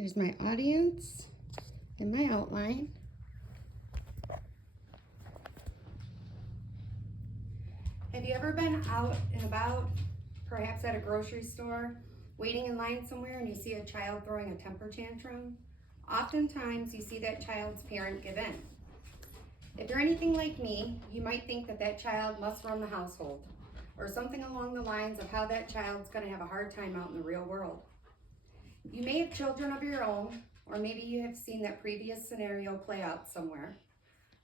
Here's my audience and my outline. Have you ever been out and about, perhaps at a grocery store, waiting in line somewhere and you see a child throwing a temper tantrum? Oftentimes you see that child's parent give in. If you're anything like me, you might think that that child must run the household, or something along the lines of how that child's going to have a hard time out in the real world. You may have children of your own, or maybe you have seen that previous scenario play out somewhere.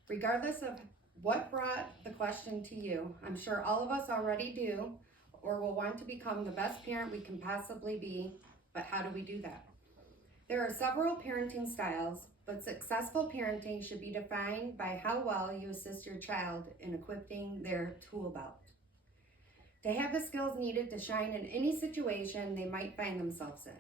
Regardless of what brought the question to you, I'm sure all of us already do, or will want to become the best parent we can possibly be, but how do we do that? There are several parenting styles, but successful parenting should be defined by how well you assist your child in equipping their tool belt to have the skills needed to shine in any situation they might find themselves in.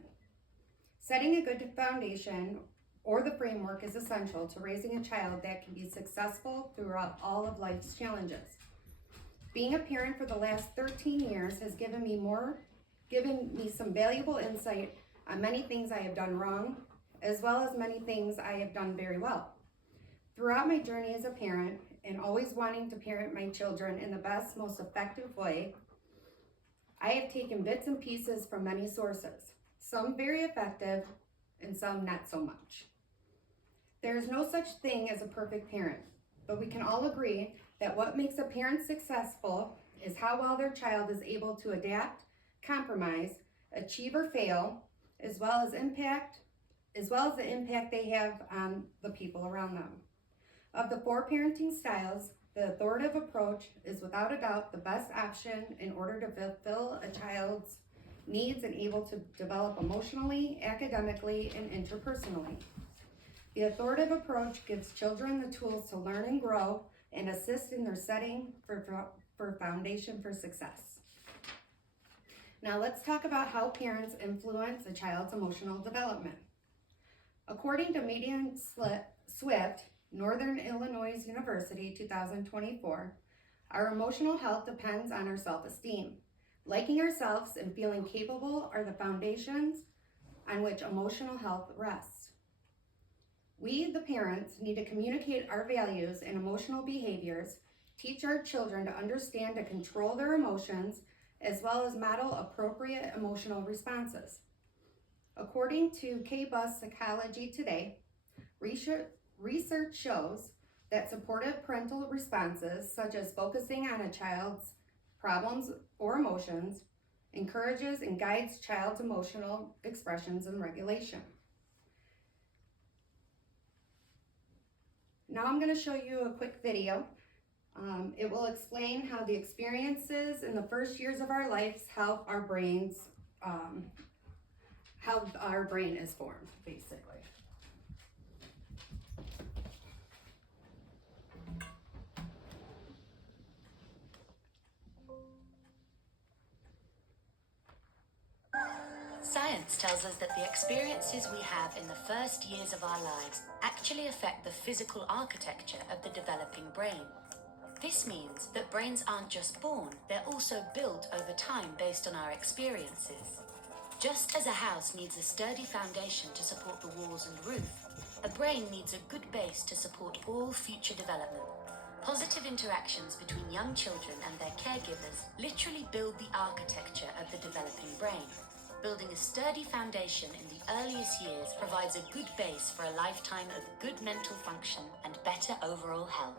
Setting a good foundation or the framework is essential to raising a child that can be successful throughout all of life's challenges. Being a parent for the last 13 years has given me some valuable insight on many things I have done wrong, as well as many things I have done very well. Throughout my journey as a parent, and always wanting to parent my children in the best, most effective way, I have taken bits and pieces from many sources, some very effective and some not so much. There is no such thing as a perfect parent, but we can all agree that what makes a parent successful is how well their child is able to adapt, compromise, achieve or fail, as well as the impact they have on the people around them. Of the 4 parenting styles, the authoritative approach is without a doubt the best option in order to fulfill a child's needs and able to develop emotionally, academically, and interpersonally. The authoritative approach gives children the tools to learn and grow and assist in their setting for foundation for success. Now let's talk about how parents influence a child's emotional development. According to Median Swift, Northern Illinois University, 2024, our emotional health depends on our self-esteem. Liking ourselves and feeling capable are the foundations on which emotional health rests. We, the parents, need to communicate our values and emotional behaviors, teach our children to understand and control their emotions, as well as model appropriate emotional responses. According to K-Bus Psychology Today, research shows that supportive parental responses, such as focusing on a child's problems or emotions, encourages and guides child's emotional expressions and regulation. Now I'm going to show you a quick video. It will explain how the experiences in the first years of our lives help our brains, how our brain is formed, basically. Science tells us that the experiences we have in the first years of our lives actually affect the physical architecture of the developing brain. This means that brains aren't just born, they're also built over time based on our experiences. Just as a house needs a sturdy foundation to support the walls and roof, a brain needs a good base to support all future development. Positive interactions between young children and their caregivers literally build the architecture of the developing brain. Building a sturdy foundation in the earliest years provides a good base for a lifetime of good mental function and better overall health.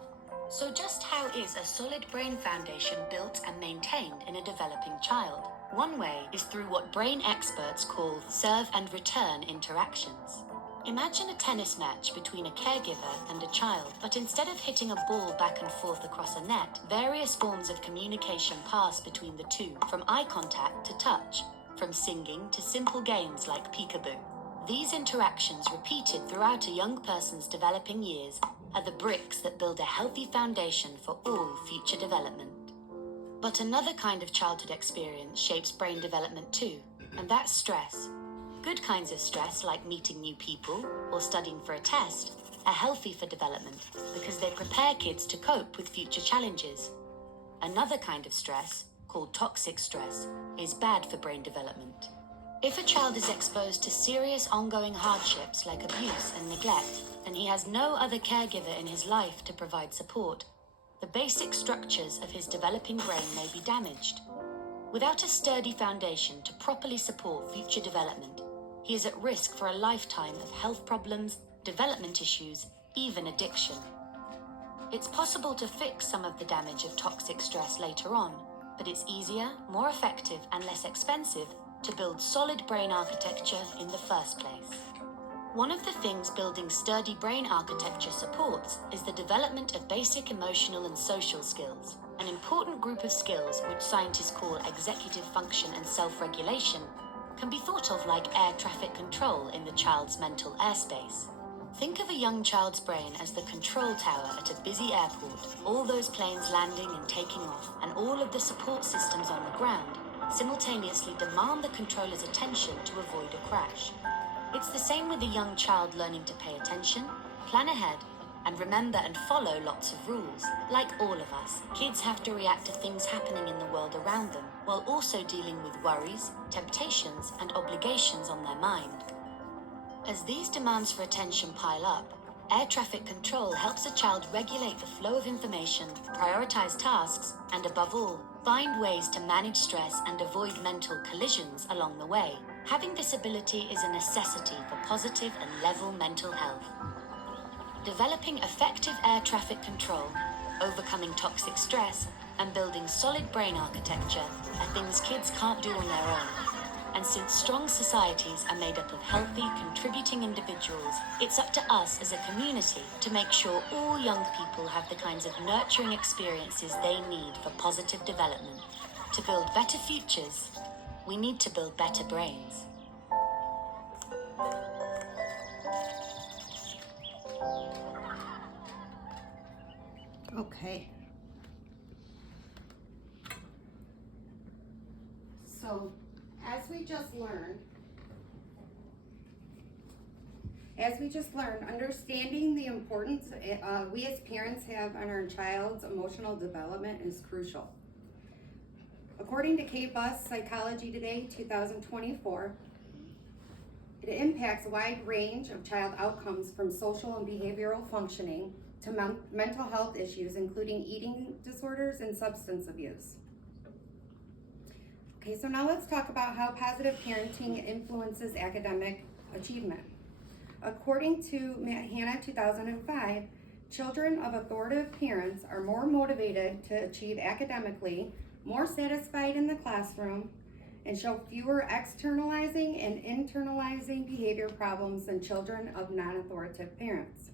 So just how is a solid brain foundation built and maintained in a developing child? One way is through what brain experts call serve and return interactions. Imagine a tennis match between a caregiver and a child, but instead of hitting a ball back and forth across a net, various forms of communication pass between the two, from eye contact to touch, from singing to simple games like peekaboo. These interactions, repeated throughout a young person's developing years, are the bricks that build a healthy foundation for all future development. But another kind of childhood experience shapes brain development too, and that's stress. Good kinds of stress, like meeting new people or studying for a test, are healthy for development because they prepare kids to cope with future challenges. Another kind of stress, called toxic stress, is bad for brain development. If a child is exposed to serious ongoing hardships like abuse and neglect, and he has no other caregiver in his life to provide support, the basic structures of his developing brain may be damaged. Without a sturdy foundation to properly support future development, he is at risk for a lifetime of health problems, development issues, even addiction. It's possible to fix some of the damage of toxic stress later on, but it's easier, more effective, and less expensive to build solid brain architecture in the first place. One of the things building sturdy brain architecture supports is the development of basic emotional and social skills, an important group of skills which scientists call executive function and self-regulation, can be thought of like air traffic control in the child's mental airspace. Think of a young child's brain as the control tower at a busy airport, all those planes landing and taking off, and all of the support systems on the ground simultaneously demand the controller's attention to avoid a crash. It's the same with a young child learning to pay attention, plan ahead, and remember and follow lots of rules. Like all of us, kids have to react to things happening in the world around them, while also dealing with worries, temptations, and obligations on their mind. As these demands for attention pile up, air traffic control helps a child regulate the flow of information, prioritize tasks, and above all, find ways to manage stress and avoid mental collisions along the way. Having this ability is a necessity for positive and level mental health. Developing effective air traffic control, overcoming toxic stress, and building solid brain architecture are things kids can't do on their own. And since strong societies are made up of healthy, contributing individuals, it's up to us as a community to make sure all young people have the kinds of nurturing experiences they need for positive development. To build better futures, we need to build better brains. Okay. So, as we just learned, understanding the importance we as parents have on our child's emotional development is crucial. According to K-Bus Psychology Today 2024, it impacts a wide range of child outcomes from social and behavioral functioning to mental health issues, including eating disorders and substance abuse. Okay, so now let's talk about how positive parenting influences academic achievement. According to Hannah 2005, children of authoritative parents are more motivated to achieve academically, more satisfied in the classroom, and show fewer externalizing and internalizing behavior problems than children of non-authoritative parents.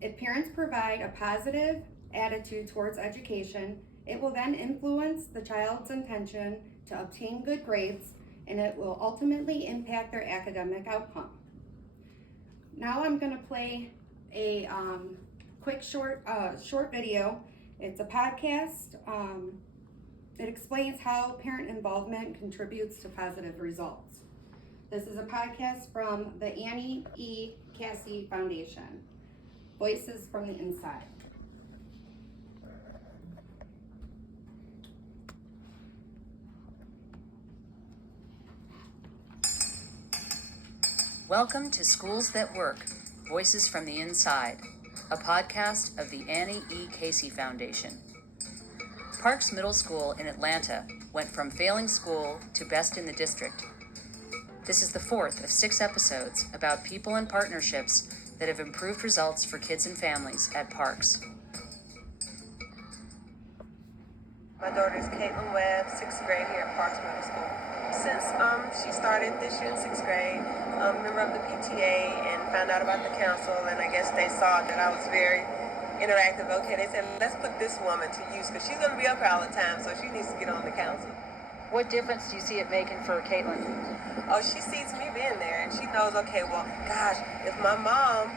If parents provide a positive attitude towards education, it will then influence the child's intention to obtain good grades, and it will ultimately impact their academic outcome. Now I'm going to play a quick short video. It's a podcast. It explains how parent involvement contributes to positive results. This is a podcast from the Annie E. Casey Foundation. Voices from the Inside. Welcome to Schools That Work, Voices from the Inside, a podcast of the Annie E. Casey Foundation. Parks Middle School in Atlanta went from failing school to best in the district. This is the fourth of 6 episodes about people and partnerships that have improved results for kids and families at Parks. My daughter is Caitlin Webb, 6th grade here at Parks Middle School. Since she started this year in 6th grade, member of the PTA, and found out about the council, and I guess they saw that I was very interactive. Okay, they said, let's put this woman to use, because she's going to be up here all the time, so she needs to get on the council. What difference do you see it making for Caitlin? Oh, she sees me being there, and she knows, okay, well, gosh, if my mom,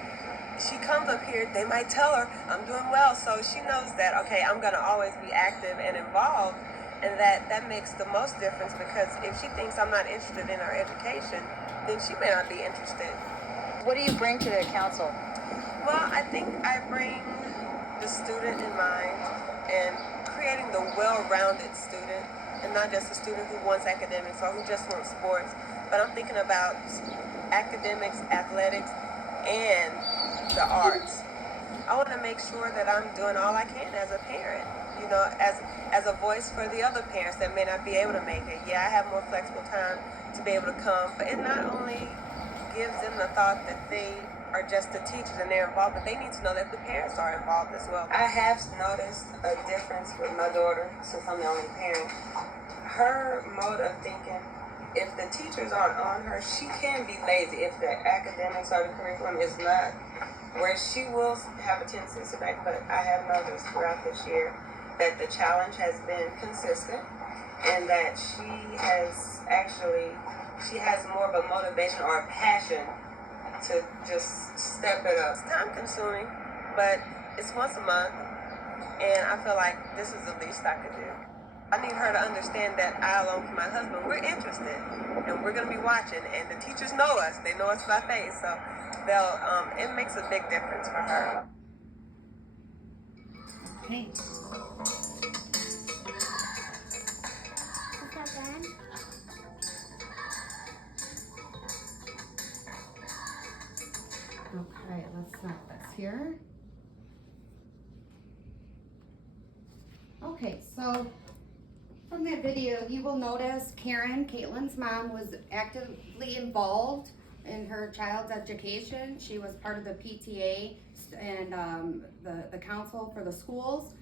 she comes up here, they might tell her I'm doing well, so she knows that, okay, I'm going to always be active and involved, and that makes the most difference, because if she thinks I'm not interested in her education, then she may not be interested. What do you bring to the council? Well, I think I bring the student in mind and creating the well-rounded student and not just a student who wants academics or who just wants sports, but I'm thinking about academics, athletics, and the arts. I want to make sure that I'm doing all I can as a parent, as a voice for the other parents that may not be able to make it. Yeah, I have more flexible time to be able to come, but it not only gives them the thought that they are just the teachers and they're involved, but they need to know that the parents are involved as well. I have noticed a difference with my daughter, since I'm the only parent. Her mode of thinking, if the teachers aren't on her, she can be lazy. If the academics or the curriculum is not where, she will have a tendency to sit back. But I have noticed throughout this year that the challenge has been consistent and that she has more of a motivation or a passion to just step it up. It's time consuming, but it's once a month, and I feel like this is the least I could do. I need her to understand that I, along with my husband, we're interested, and we're going to be watching, and the teachers know us. They know us by face, so it makes a big difference for her. Okay. Okay, let's stop this here. Okay, so from that video, you will notice Karen, Caitlin's mom, was actively involved in her child's education. She was part of the PTA and the council for the schools,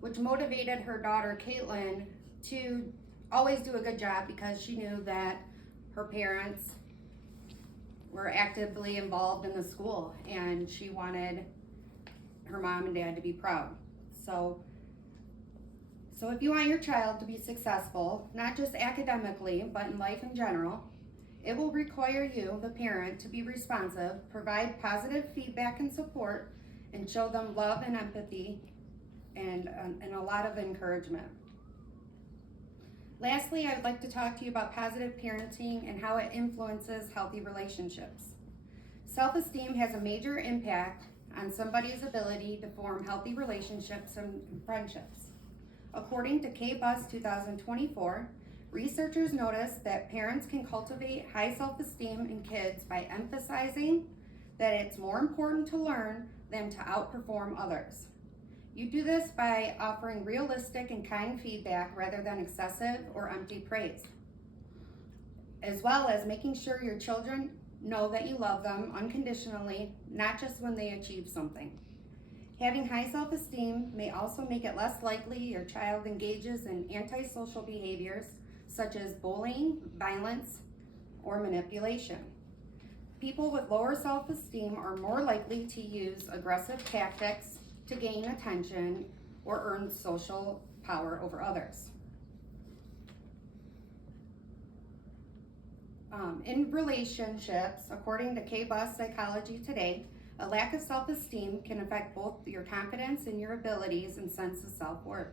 which motivated her daughter Caitlin to always do a good job because she knew that her parents were actively involved in the school and she wanted her mom and dad to be proud. So if you want your child to be successful, not just academically, but in life in general, it will require you, the parent, to be responsive, provide positive feedback and support, and show them love and empathy and a lot of encouragement. Lastly, I would like to talk to you about positive parenting and how it influences healthy relationships. Self-esteem has a major impact on somebody's ability to form healthy relationships and friendships. According to K-Bus 2024, researchers noticed that parents can cultivate high self-esteem in kids by emphasizing that it's more important to learn than to outperform others. You do this by offering realistic and kind feedback rather than excessive or empty praise, as well as making sure your children know that you love them unconditionally, not just when they achieve something. Having high self-esteem may also make it less likely your child engages in antisocial behaviors such as bullying, violence, or manipulation. People with lower self-esteem are more likely to use aggressive tactics to gain attention or earn social power over others. In relationships, according to K-Bus Psychology Today, a lack of self-esteem can affect both your confidence in your abilities and sense of self-worth.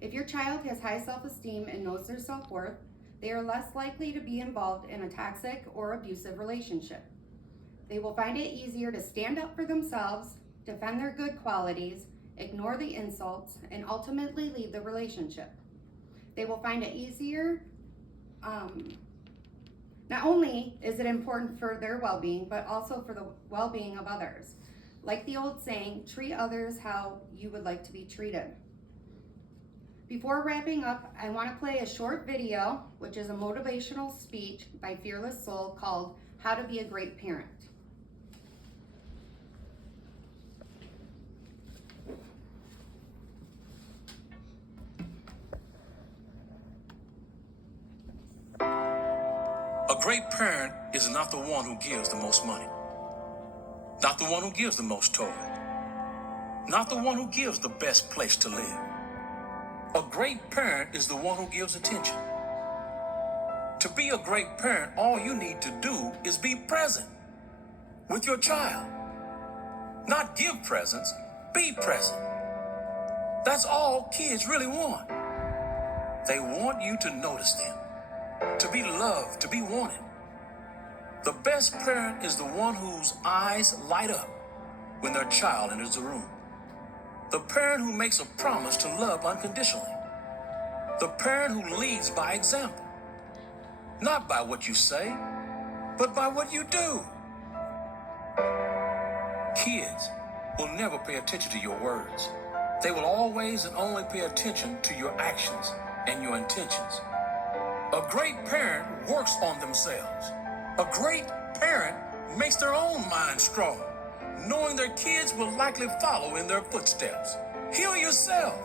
If your child has high self-esteem and knows their self-worth, they are less likely to be involved in a toxic or abusive relationship. They will find it easier to stand up for themselves, defend their good qualities, ignore the insults, and ultimately leave the relationship. They will find it easier. Not only is it important for their well-being, but also for the well-being of others. Like the old saying, treat others how you would like to be treated. Before wrapping up, I want to play a short video, which is a motivational speech by Fearless Soul called How to Be a Great Parent. A great parent is not the one who gives the most money, not the one who gives the most toys, not the one who gives the best place to live. A great parent is the one who gives attention. To be a great parent, all you need to do is be present with your child. Not give presents, be present. That's all kids really want. They want you to notice them, to be loved, to be wanted. The best parent is the one whose eyes light up when their child enters the room. The parent who makes a promise to love unconditionally. The parent who leads by example. Not by what you say, but by what you do. Kids will never pay attention to your words. They will always and only pay attention to your actions and your intentions. A great parent works on themselves. A great parent makes their own mind strong, knowing their kids will likely follow in their footsteps. Heal yourself.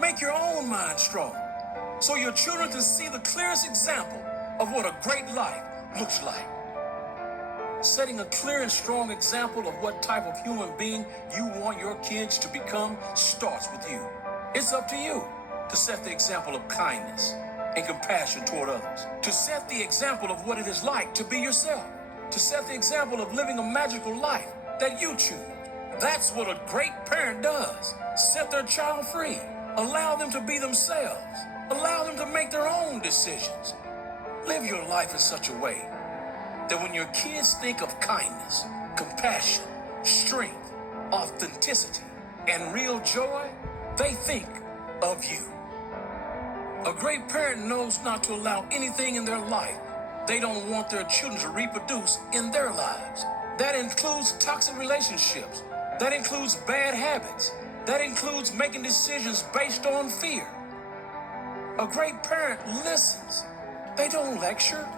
Make your own mind strong, so your children can see the clearest example of what a great life looks like. Setting a clear and strong example of what type of human being you want your kids to become starts with you. It's up to you to set the example of kindness and compassion toward others, to set the example of what it is like to be yourself, to set the example of living a magical life that you choose. That's what a great parent does. Set their child free. Allow them to be themselves. Allow them to make their own decisions. Live your life in such a way that when your kids think of kindness, compassion, strength, authenticity, and real joy, they think of you. A great parent knows not to allow anything in their life they don't want their children to reproduce in their lives. That includes toxic relationships. That includes bad habits. That includes making decisions based on fear. A great parent listens. They don't lecture.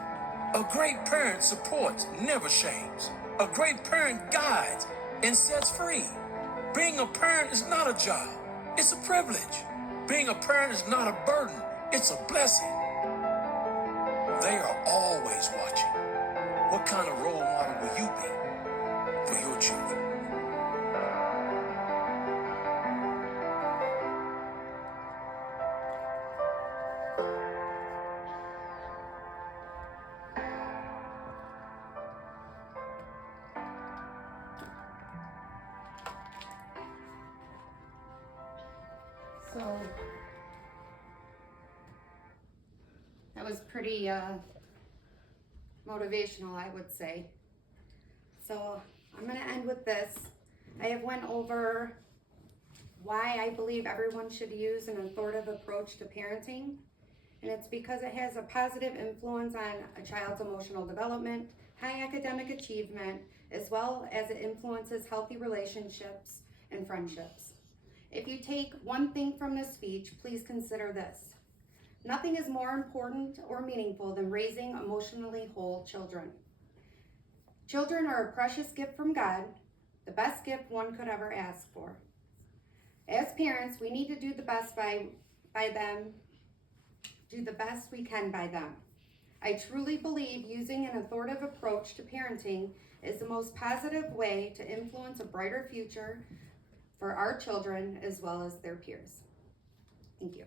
A great parent supports, never shames. A great parent guides and sets free. Being a parent is not a job, it's a privilege. Being a parent is not a burden, it's a blessing. They are always watching. What kind of role model will you be for your children? So that was pretty motivational, I would say. So I'm going to end with this. I have went over why I believe everyone should use an authoritative approach to parenting, and it's because it has a positive influence on a child's emotional development, high academic achievement, as well as it influences healthy relationships and friendships. If you take one thing from this speech, please consider this. Nothing is more important or meaningful than raising emotionally whole children. Children are a precious gift from God, the best gift one could ever ask for. As parents, we need to do the best by them, do the best we can by them. I truly believe using an authoritative approach to parenting is the most positive way to influence a brighter future for our children as well as their peers. Thank you.